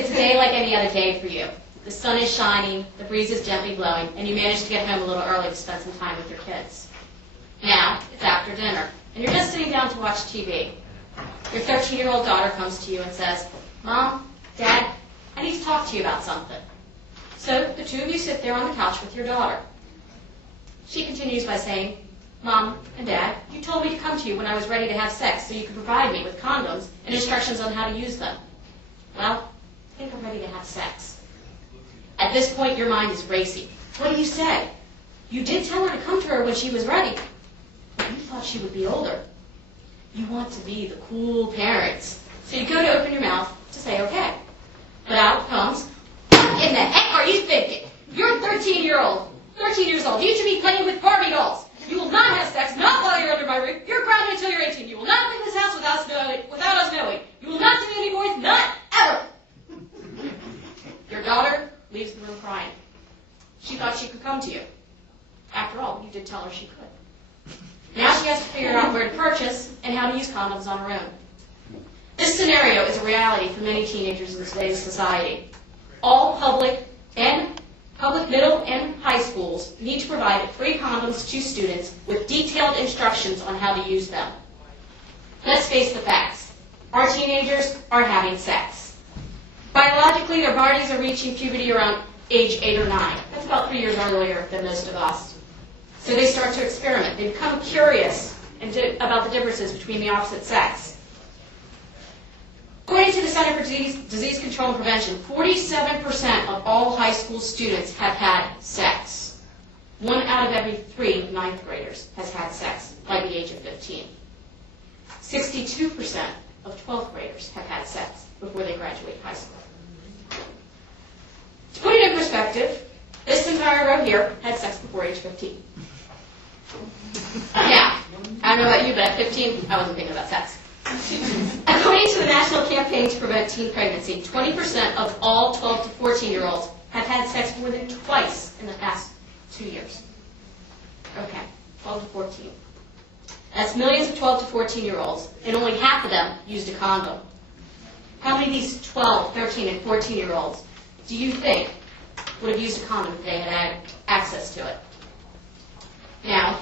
It's a day like any other day for you. The sun is shining, the breeze is gently blowing, and you manage to get home a little early to spend some time with your kids. Now, it's after dinner, and you're just sitting down to watch TV. Your 13-year-old daughter comes to you and says, "Mom, Dad, I need to talk to you about something." So the two of you sit there on the couch with your daughter. She continues by saying, "Mom and Dad, you told me to come to you when I was ready to have sex so you could provide me with condoms and instructions on how to use them. Well, I think I'm ready to have sex." At this point, your mind is racing. What do you say? You did tell her to come to her when she was ready, but you thought she would be older. You want to be the cool parents, so you go to open your mouth to say okay. But out comes, "What in the heck are you thinking? You're 13 years old. You should be playing with Barbie dolls. You will not have sex, not while you're under my roof. You're grounded until you're 18. You will not leave this house without us knowing. You will not do any more, not ever." Your daughter leaves the room crying. She thought she could come to you. After all, you did tell her she could. Now she has to figure out where to purchase and how to use condoms on her own. This scenario is a reality for many teenagers in today's society. All public middle and high schools need to provide free condoms to students with detailed instructions on how to use them. Let's face the facts. Our teenagers are having sex. Biologically, their bodies are reaching puberty around age 8 or 9. That's about 3 years earlier than most of us. So they start to experiment. They become curious about the differences between the opposite sex. According to the Center for Disease Control and Prevention, 47% of all high school students have had sex. 1 out of every 3 ninth graders has had sex by the age of 15. 62% of 12th graders have had sex before they graduate high school. To put it in perspective, this entire row here had sex before age 15. Now, I don't know about you, but at 15, I wasn't thinking about sex. According to the National Campaign to Prevent Teen Pregnancy, 20% of all 12 to 14-year-olds have had sex more than twice in the past 2 years. Okay, 12 to 14. That's millions of 12 to 14-year-olds, and only half of them used a condom. How many of these 12, 13, and 14-year-olds do you think would have used a condom if they had access to it? Now,